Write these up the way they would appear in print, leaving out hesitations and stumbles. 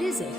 What is it?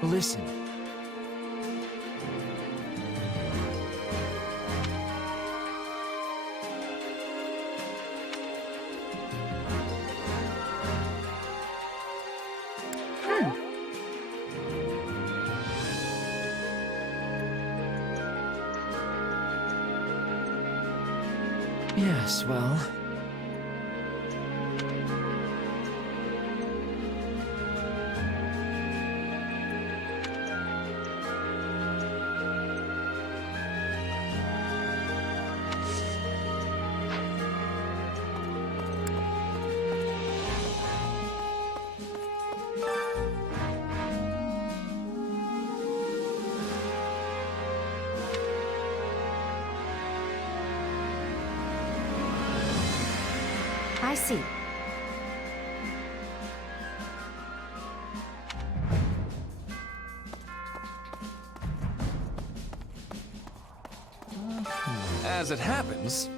Listen. Yes, well... I see. As it happens...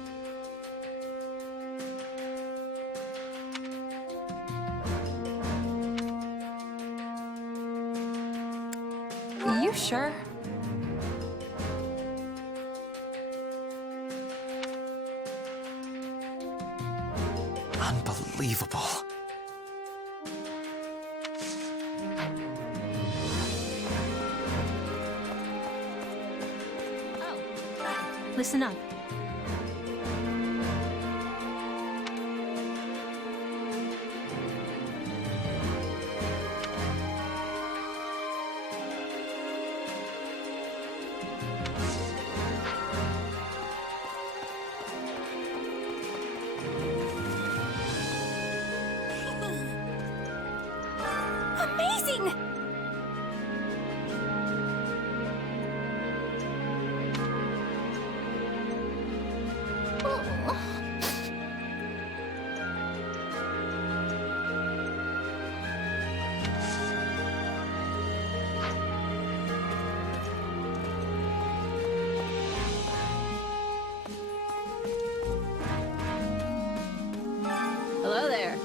You sure? Unbelievable. Listen up. Amazing! Hello there.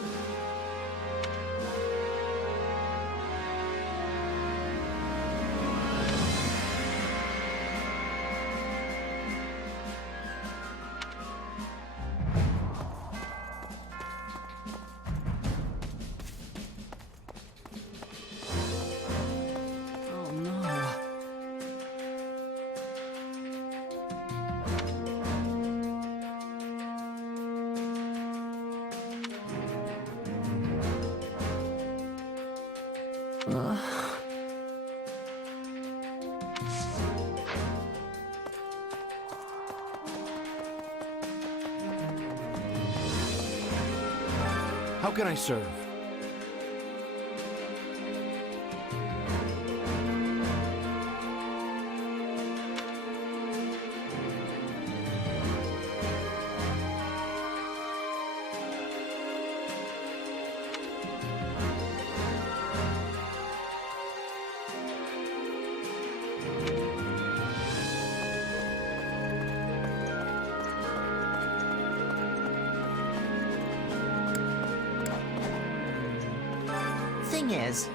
Oh no. How can I serve? training is.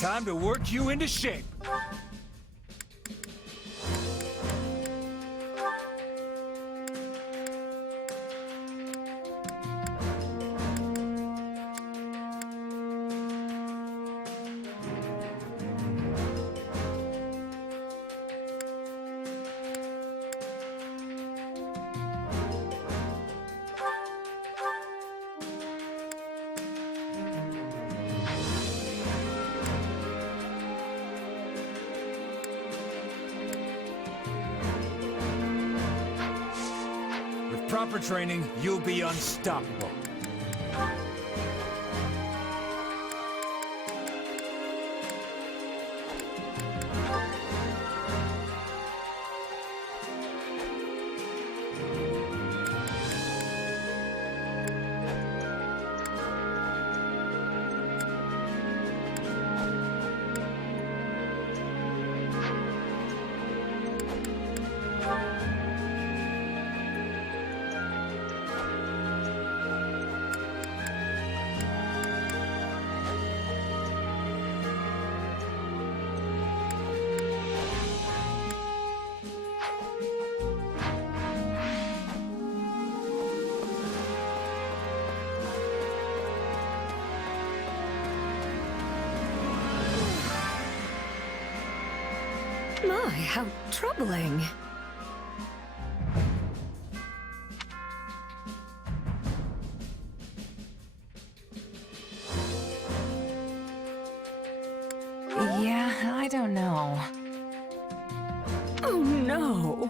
Time to work you into shape. With proper training, you'll be unstoppable. My, how troubling. Yeah, I don't know. Oh no.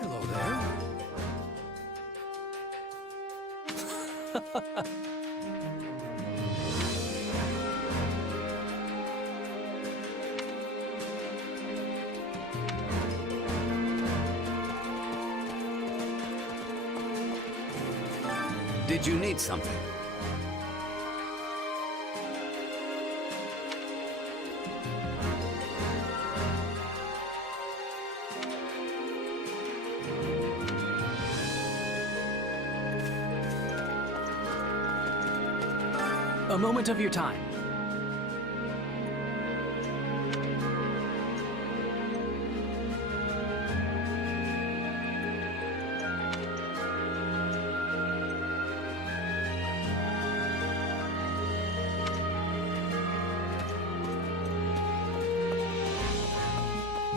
Hello there. Did you need something? A moment of your time.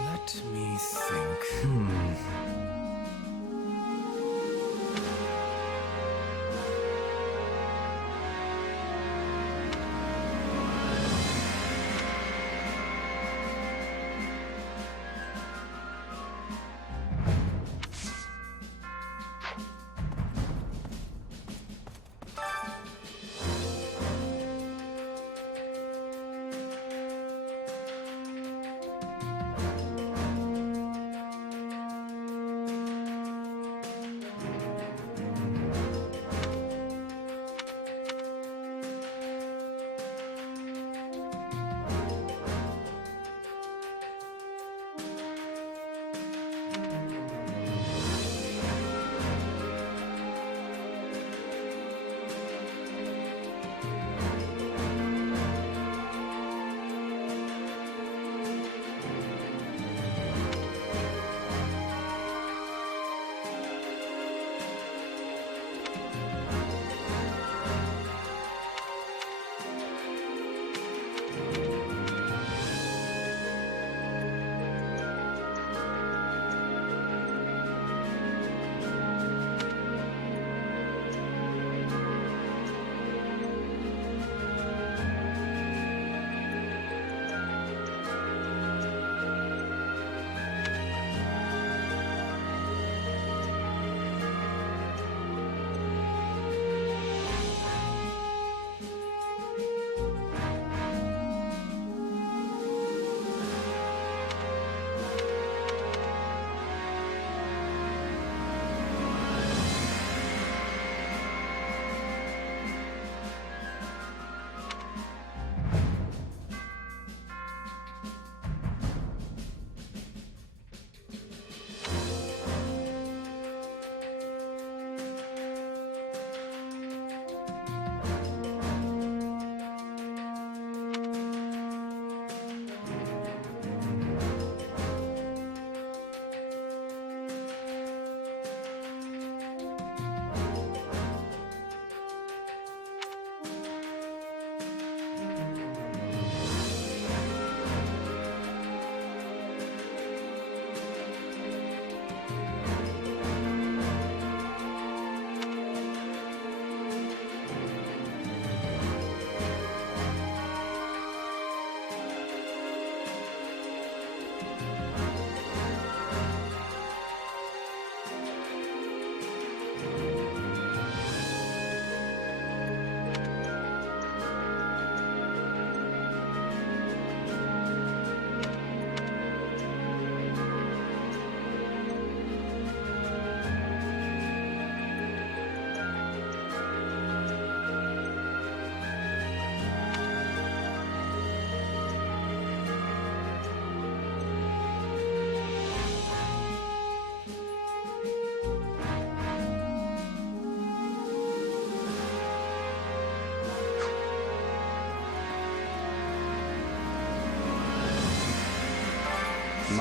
Let me think.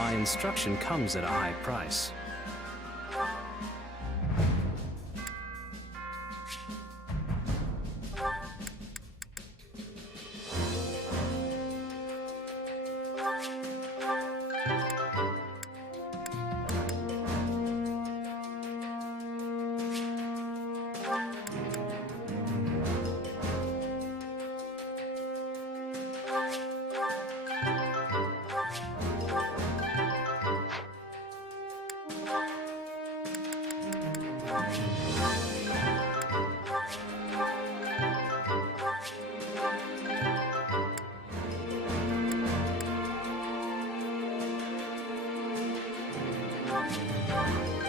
my instruction comes at a high price.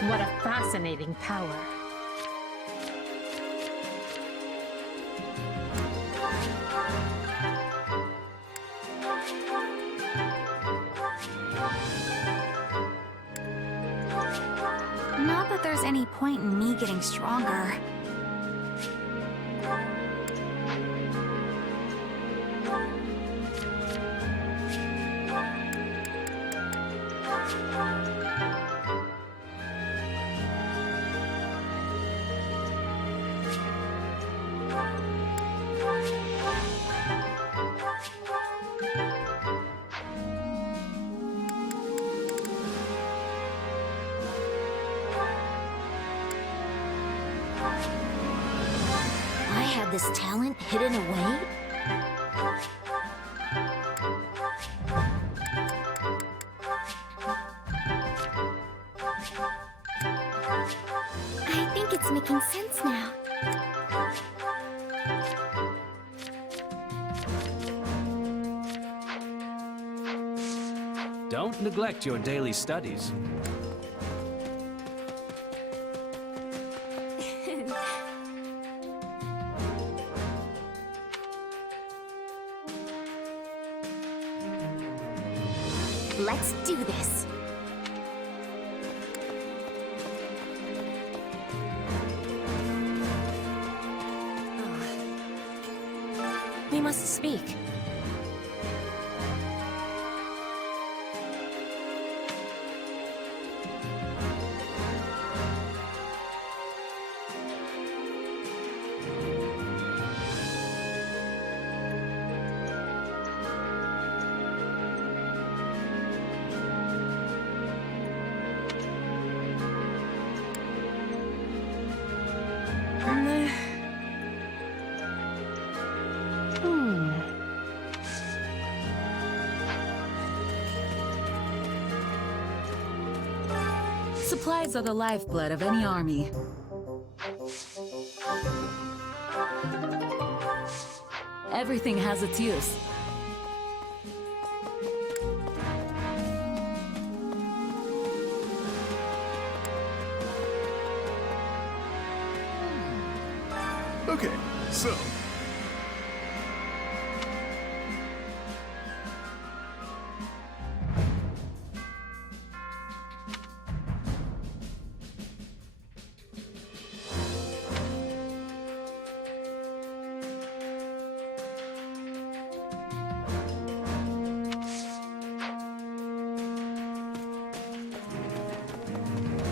What a fascinating power. Not that there's any point in me getting stronger. I had this talent hidden away? I think it's making sense now. Don't neglect your daily studies. Let's do this. We must speak. Supplies are the lifeblood of any army. Everything has its use. Okay, so...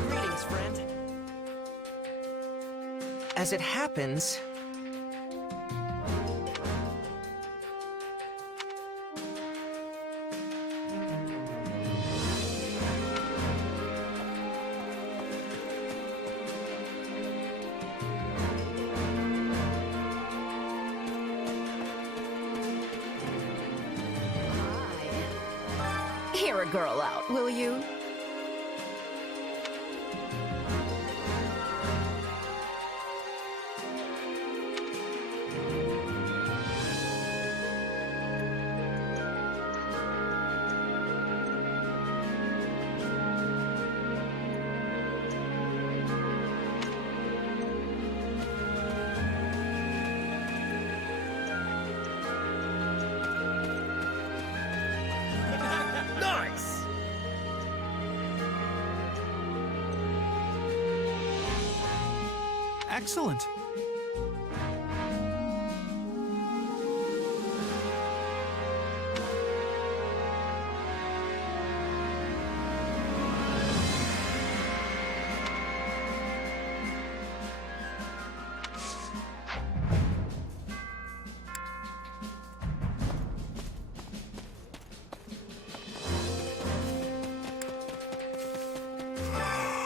Greetings, friend. As it happens... Hear a girl out, will you? Nice! Excellent.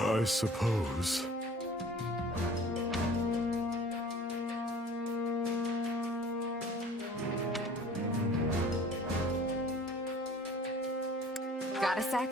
I suppose. Got a sec?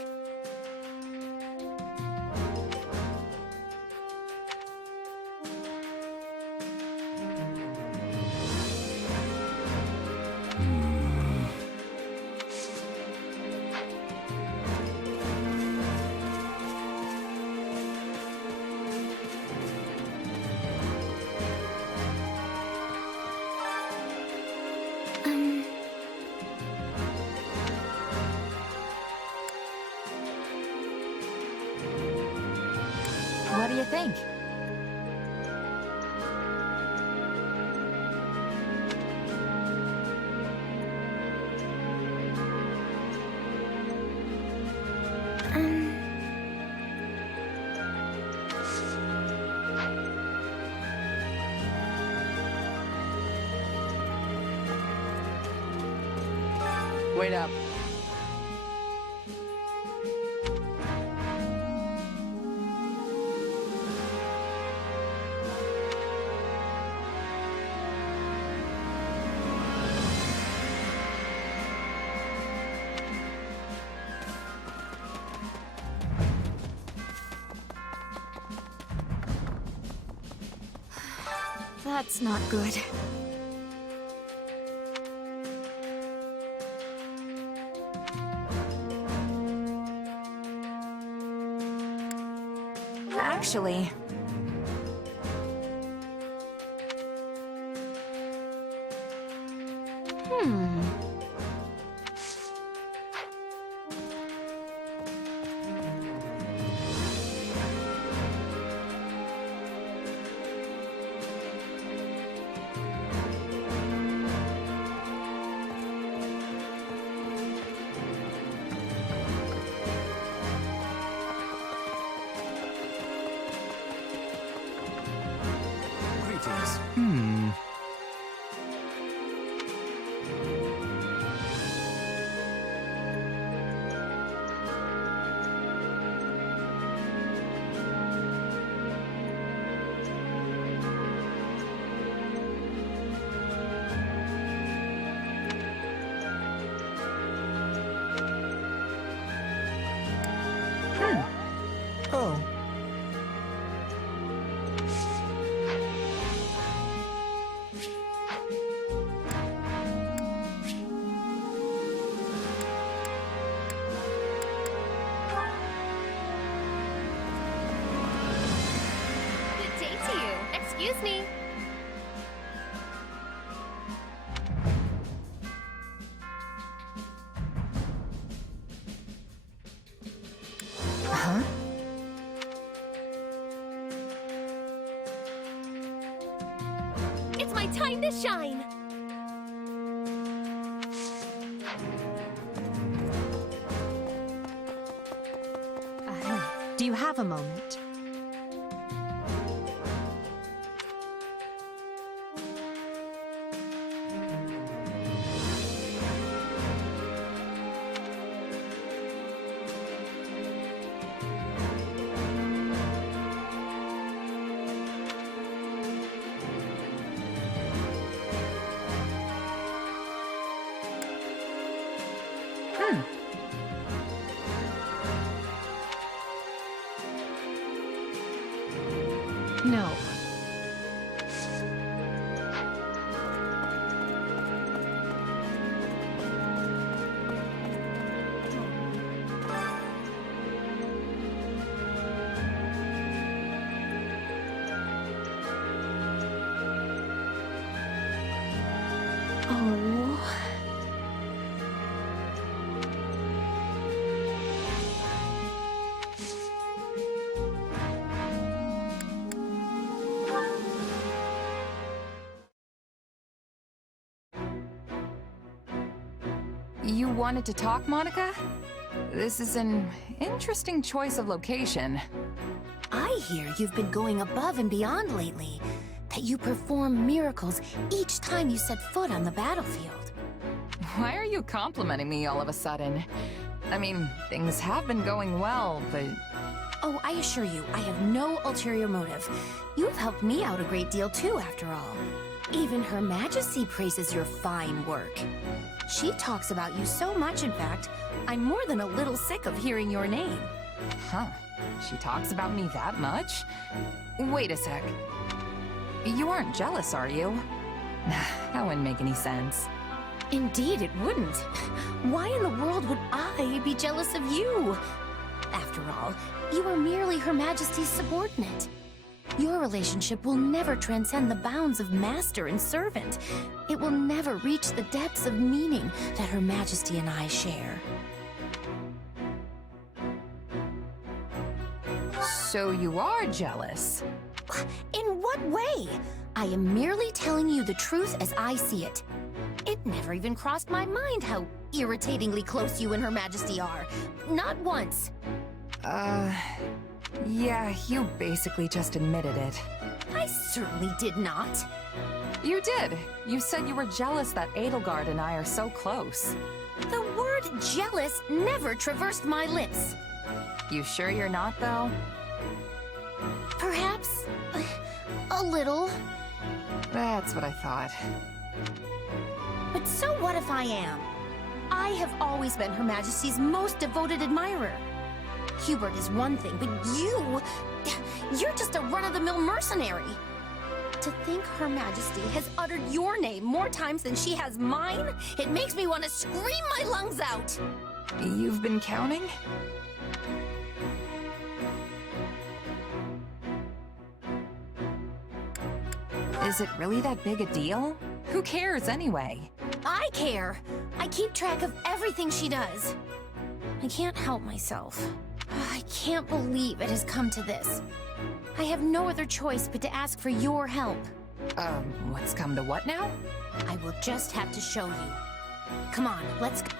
What do you think? Wait up. That's not good. Actually, Greetings. Oh. Good day to you. Excuse me. huh? It's my time to shine. Do you have a moment? No. Oh. You wanted to talk, Monica? This is an interesting choice of location. I hear you've been going above and beyond lately. That you perform miracles each time you set foot on the battlefield. Why are you complimenting me all of a sudden? I mean, things have been going well, but Oh, I assure you, I have no ulterior motive. You've helped me out a great deal too, after all. Even Her Majesty praises your fine work. She talks about you so much, in fact, I'm more than a little sick of hearing your name. Huh. She talks about me that much? Wait a sec. You aren't jealous, are you? That wouldn't make any sense. Indeed, it wouldn't. Why in the world would I be jealous of you? After all, you are merely Her Majesty's subordinate. Your relationship will never transcend the bounds of master and servant. It will never reach the depths of meaning that Her Majesty and I share. So you are jealous? In what way? I am merely telling you the truth as I see it. It never even crossed my mind how irritatingly close you and Her Majesty are. Not once. Yeah, you basically just admitted it. I certainly did not. You did. You said you were jealous that Edelgard and I are so close. The word jealous never traversed my lips. You sure you're not, though? Perhaps a little. That's what I thought. But so what if I am? I have always been Her Majesty's most devoted admirer. Hubert is one thing, but you're just a run-of-the-mill mercenary. To think Her Majesty has uttered your name more times than she has mine, it makes me want to scream my lungs out. You've been counting? Is it really that big a deal? Who cares anyway? I care. I keep track of everything she does. I can't help myself. I can't believe it has come to this. I have no other choice but to ask for your help. What's come to what now? I will just have to show you. Come on, let's go.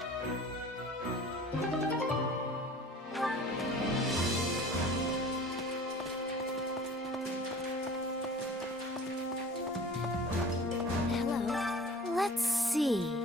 Hello. Let's see.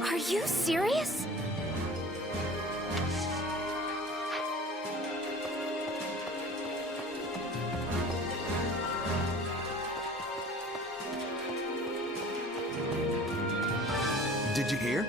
Are you serious? Did you hear?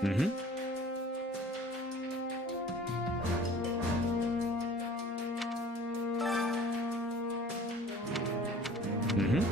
Mm-hmm. Mm-hmm.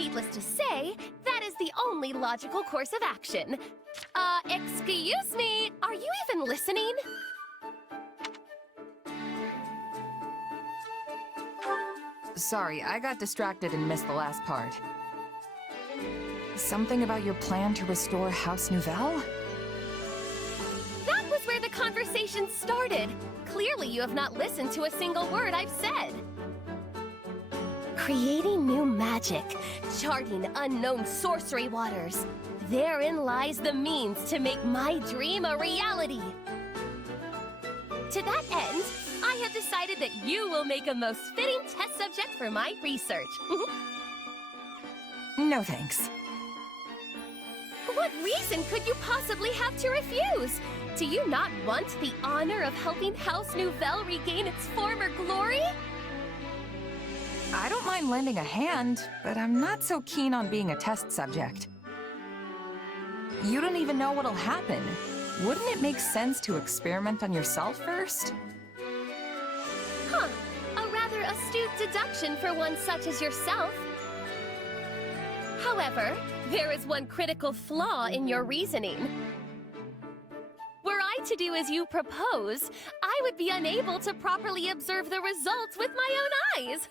Needless to say, that is the only logical course of action. Excuse me, are you even listening? Sorry, I got distracted and missed the last part. Something about your plan to restore House Nouvelle? That was where the conversation started. Clearly you have not listened to a single word I've said. Creating new magic, charting unknown sorcery waters. Therein lies the means to make my dream a reality. To that end, I have decided that you will make a most fitting test subject for my research. No thanks. What reason could you possibly have to refuse? Do you not want the honor of helping House Nouvelle regain its former glory? I don't mind lending a hand, but I'm not so keen on being a test subject. You don't even know what'll happen. Wouldn't it make sense to experiment on yourself first? Huh. A rather astute deduction for one such as yourself. However, there is one critical flaw in your reasoning. Were I to do as you propose, I would be unable to properly observe the results with my own eyes.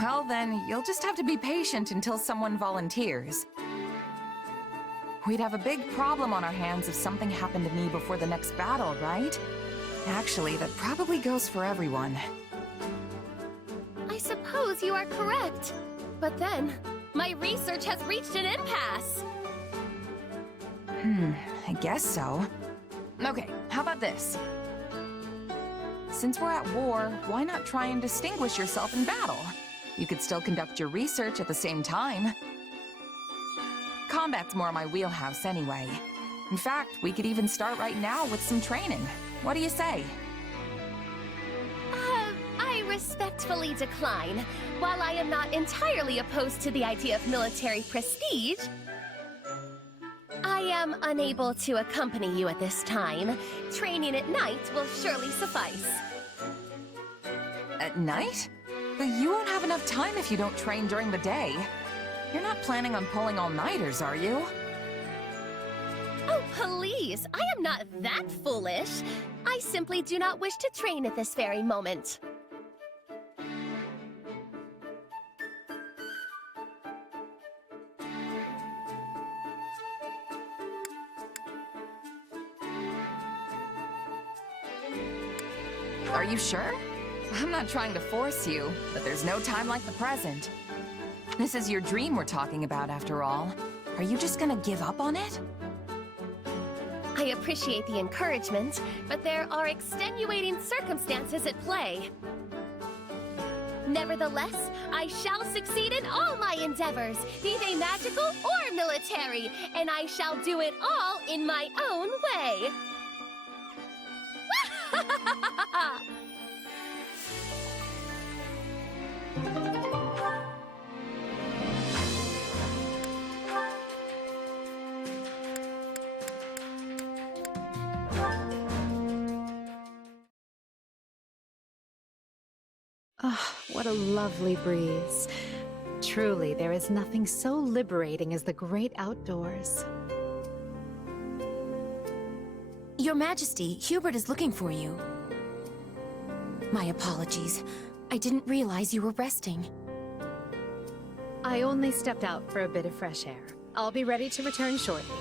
Well then, you'll just have to be patient until someone volunteers. We'd have a big problem on our hands if something happened to me before the next battle, right? Actually, that probably goes for everyone. I suppose you are correct. But then, my research has reached an impasse. I guess so. Okay, how about this? Since we're at war, why not try and distinguish yourself in battle? You could still conduct your research at the same time. Combat's more my wheelhouse anyway. In fact, we could even start right now with some training. What do you say? I respectfully decline. While I am not entirely opposed to the idea of military prestige, I am unable to accompany you at this time. Training at night will surely suffice. At night? But you won't have enough time if you don't train during the day. You're not planning on pulling all-nighters, are you? Oh, please! I am not that foolish. I simply do not wish to train at this very moment. Are you sure? I'm not trying to force you, but there's no time like the present. This is your dream we're talking about, after all. Are you just gonna give up on it? I appreciate the encouragement, but there are extenuating circumstances at play. Nevertheless, I shall succeed in all my endeavors, be they magical or military, and I shall do it all in my own way. Ah, what a lovely breeze. Truly, there is nothing so liberating as the great outdoors. Your Majesty, Hubert is looking for you. My apologies. I didn't realize you were resting. I only stepped out for a bit of fresh air. I'll be ready to return shortly.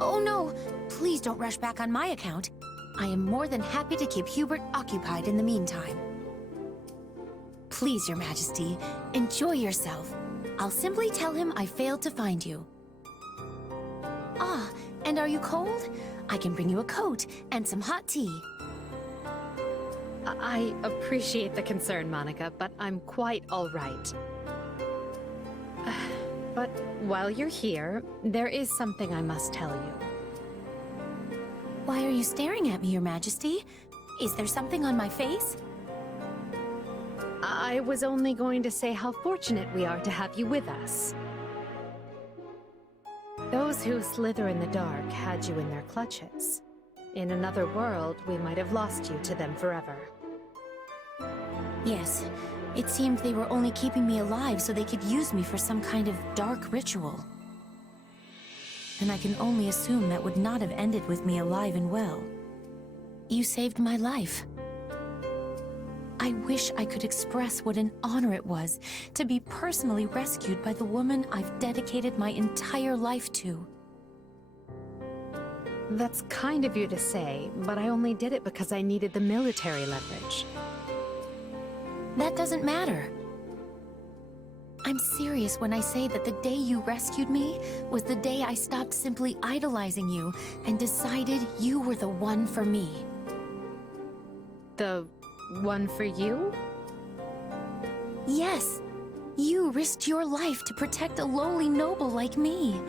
Oh no! Please don't rush back on my account. I am more than happy to keep Hubert occupied in the meantime. Please, Your Majesty, enjoy yourself. I'll simply tell him I failed to find you. Ah, and are you cold? I can bring you a coat and some hot tea. I appreciate the concern, Monica, but I'm quite all right. But while you're here, there is something I must tell you. Why are you staring at me, Your Majesty? Is there something on my face? I was only going to say how fortunate we are to have you with us. Those who slither in the dark had you in their clutches. In another world, we might have lost you to them forever. Yes, It seemed they were only keeping me alive so they could use me for some kind of dark ritual. And I can only assume that would not have ended with me alive and well. You saved my life. I wish I could express what an honor it was to be personally rescued by the woman I've dedicated my entire life to. That's kind of you to say, but I only did it because I needed the military leverage. That doesn't matter. I'm serious when I say that the day you rescued me was the day I stopped simply idolizing you and decided you were the one for me. The one for you? Yes. You risked your life to protect a lowly noble like me.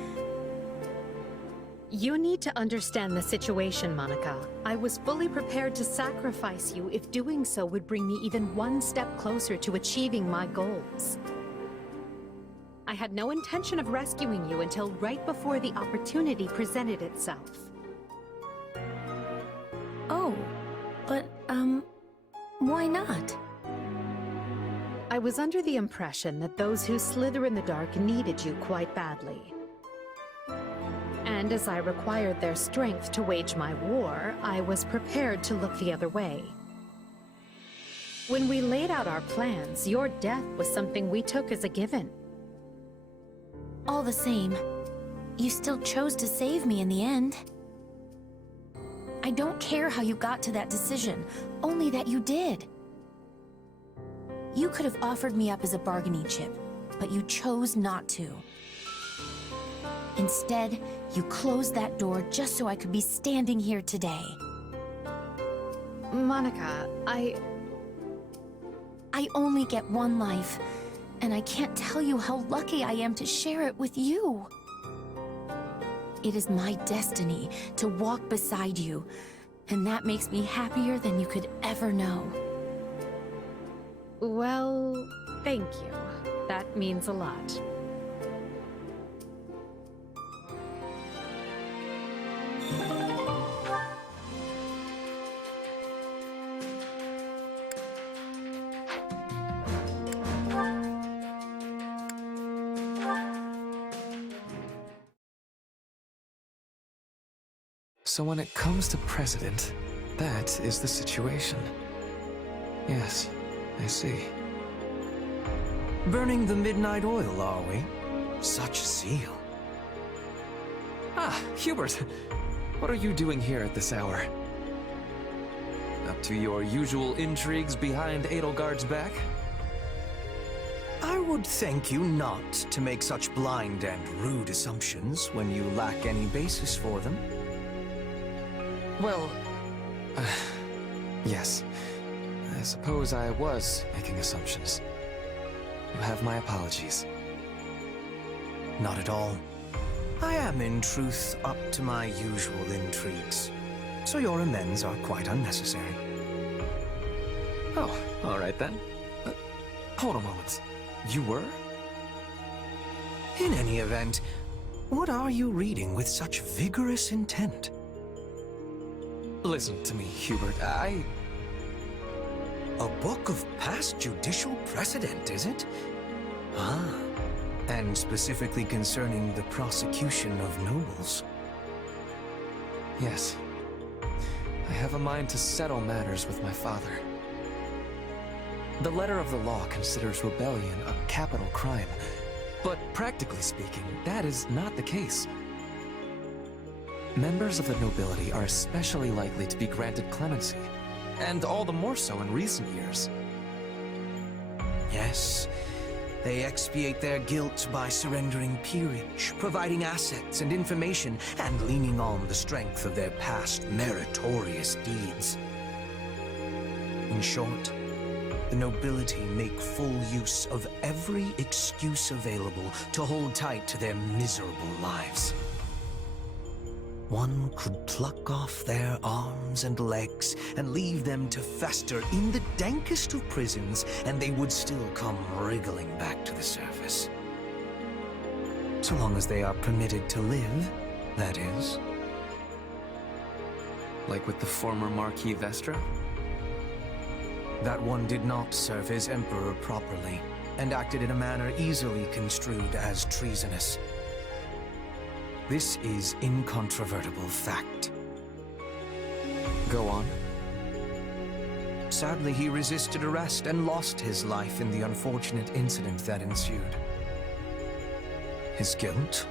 You need to understand the situation, Monica. I was fully prepared to sacrifice you if doing so would bring me even one step closer to achieving my goals. I had no intention of rescuing you until right before the opportunity presented itself. Oh, but, why not? I was under the impression that those who slither in the dark needed you quite badly. And as I required their strength to wage my war, I was prepared to look the other way. When we laid out our plans, your death was something we took as a given. All the same, you still chose to save me in the end. I don't care how you got to that decision, only that you did. You could have offered me up as a bargaining chip, but you chose not to. Instead, you closed that door just so I could be standing here today. Monica, I only get one life, and I can't tell you how lucky I am to share it with you. It is my destiny to walk beside you, and that makes me happier than you could ever know. Well, thank you. That means a lot. So when it comes to precedent, that is the situation. Yes, I see. Burning the midnight oil, are we? Such zeal. Ah, Hubert! What are you doing here at this hour? Up to your usual intrigues behind Edelgard's back? I would thank you not to make such blind and rude assumptions when you lack any basis for them. Well, yes. I suppose I was making assumptions. You have my apologies. Not at all. I am, in truth, up to my usual intrigues, so your amends are quite unnecessary. Oh, all right then. Hold a moment. You were? In any event, what are you reading with such vigorous intent? Listen to me, Hubert. A book of past judicial precedent, is it? Ah, and specifically concerning the prosecution of nobles. Yes. I have a mind to settle matters with my father. The letter of the law considers rebellion a capital crime, but practically speaking, that is not the case. Members of the nobility are especially likely to be granted clemency, and all the more so in recent years. Yes, they expiate their guilt by surrendering peerage, providing assets and information, and leaning on the strength of their past meritorious deeds. In short, the nobility make full use of every excuse available to hold tight to their miserable lives. One could pluck off their arms and legs and leave them to fester in the dankest of prisons, and they would still come wriggling back to the surface. So long as they are permitted to live, that is. Like with the former Marquis Vestra? that one did not serve his emperor properly, and acted in a manner easily construed as treasonous. This is incontrovertible fact. Go on. Sadly, he resisted arrest and lost his life in the unfortunate incident that ensued. His guilt,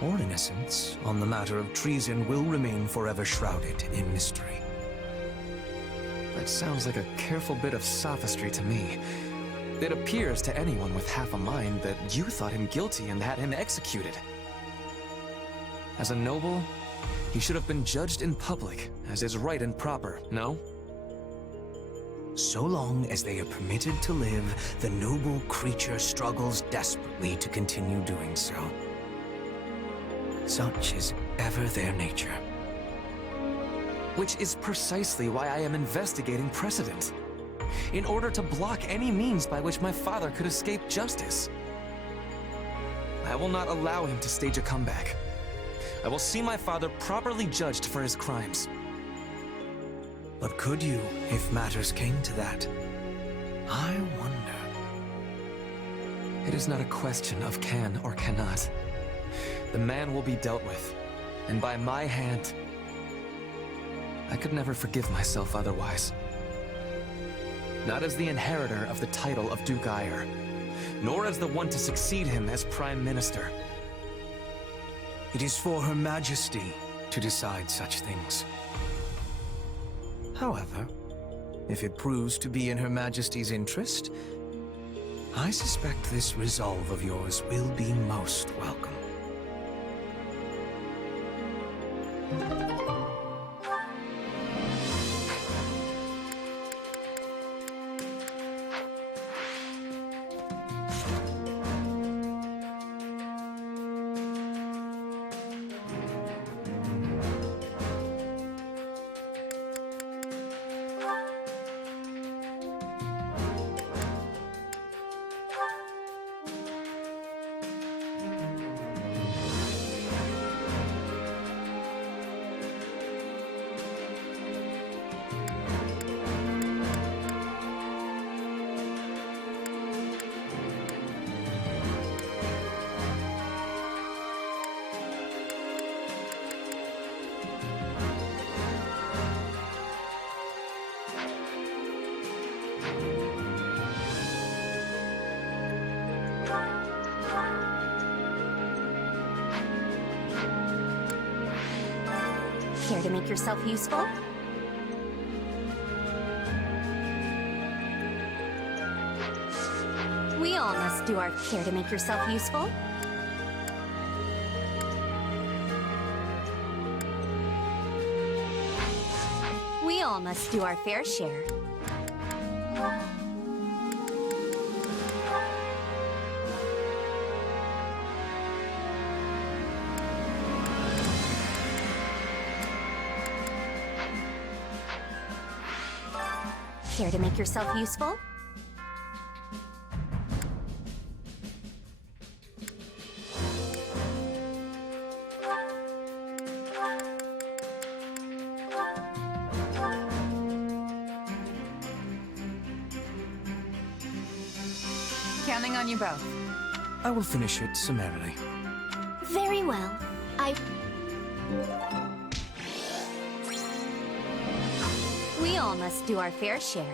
or innocence, on the matter of treason will remain forever shrouded in mystery. That sounds like a careful bit of sophistry to me. It appears to anyone with half a mind that you thought him guilty and had him executed. As a noble, he should have been judged in public, as is right and proper, no? So long as they are permitted to live, the noble creature struggles desperately to continue doing so. Such is ever their nature. Which is precisely why I am investigating precedent. In order to block any means by which my father could escape justice. I will not allow him to stage a comeback. I will see my father properly judged for his crimes. But could you, if matters came to that? I wonder. It is not a question of can or cannot. The man will be dealt with, and by my hand. I could never forgive myself otherwise. Not as the inheritor of the title of Duke Ire, nor as the one to succeed him as Prime Minister. It is for Her Majesty to decide such things. However, if it proves to be in Her Majesty's interest, I suspect this resolve of yours will be most welcome. Care to make yourself useful? We all must do our care to make yourself useful. We all must do our fair share. Care to make yourself useful? Counting on you both. I will finish it summarily. Very well. We all must do our fair share.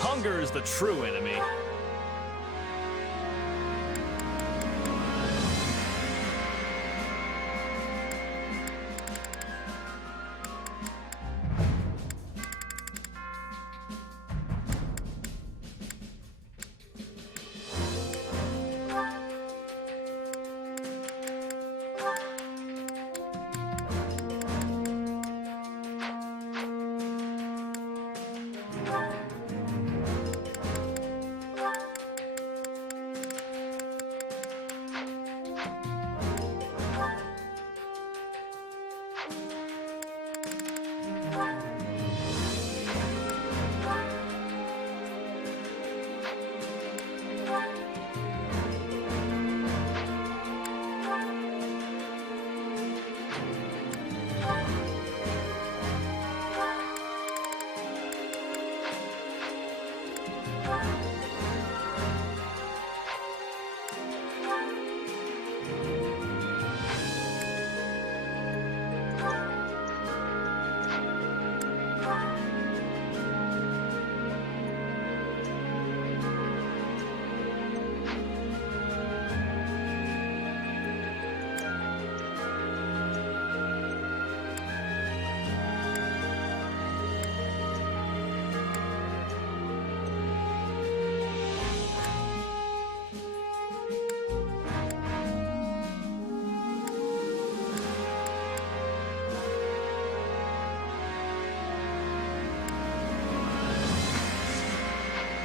Hunger is the true enemy.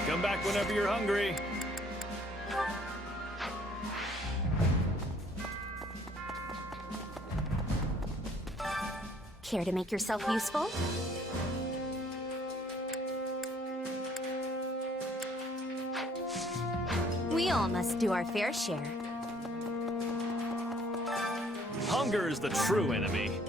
Come back whenever you're hungry. Care to make yourself useful? We all must do our fair share. Hunger is the true enemy.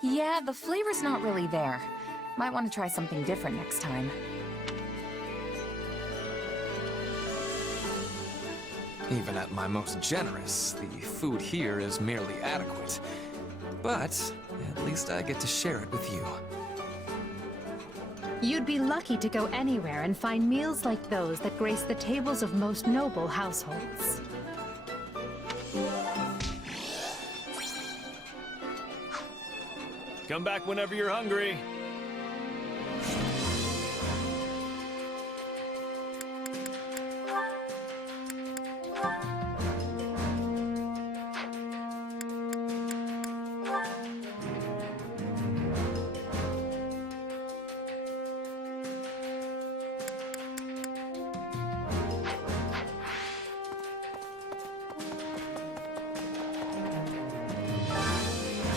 Yeah, the flavor's not really there. Might want to try something different next time. Even at my most generous, the food here is merely adequate. But at least I get to share it with you. You'd be lucky to go anywhere and find meals like those that grace the tables of most noble households. Come back whenever you're hungry.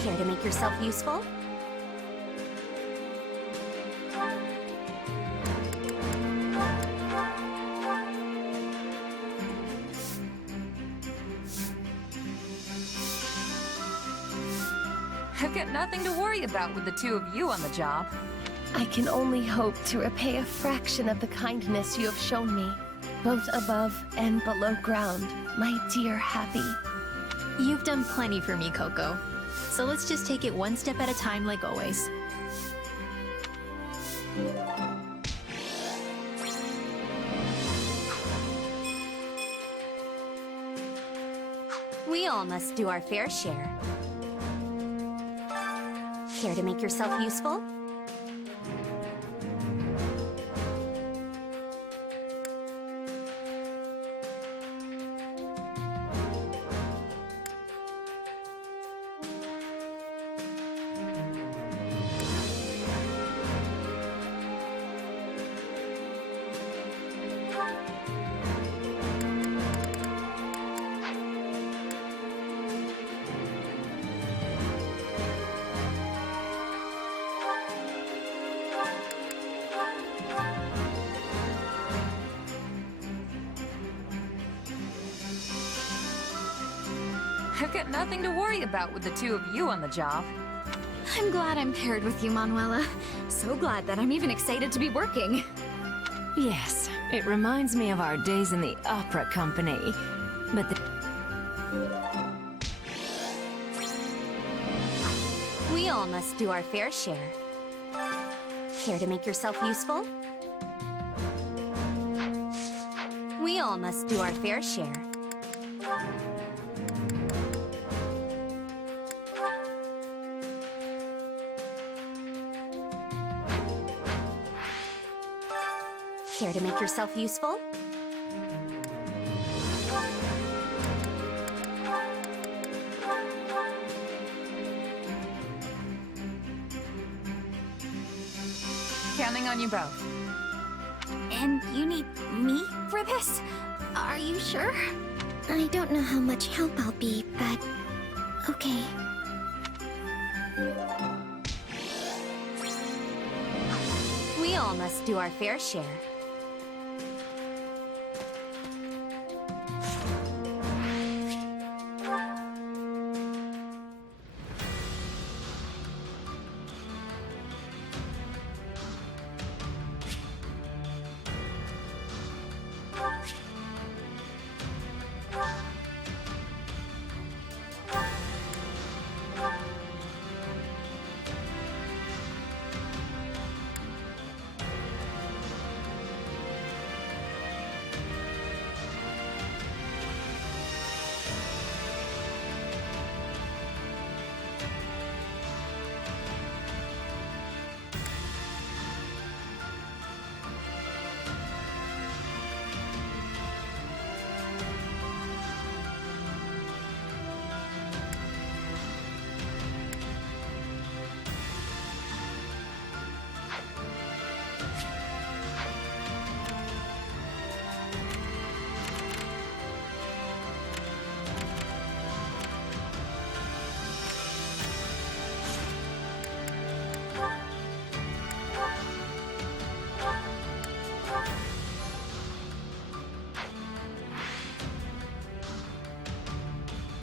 Care to make yourself useful? I've got nothing to worry about with the two of you on the job. I can only hope to repay a fraction of the kindness you have shown me, both above and below ground, my dear Happy. You've done plenty for me, Coco. So let's just take it one step at a time like always. We all must do our fair share. Care to make yourself useful? I've got nothing to worry about with the two of you on the job. I'm glad I'm paired with you, Manuela. So glad that I'm even excited to be working. Yes, it reminds me of our days in the opera company. But We all must do our fair share. Care to make yourself useful? We all must do our fair share. Care to make yourself useful? Counting on you both. And you need me for this? Are you sure? I don't know how much help I'll be, but okay. We all must do our fair share.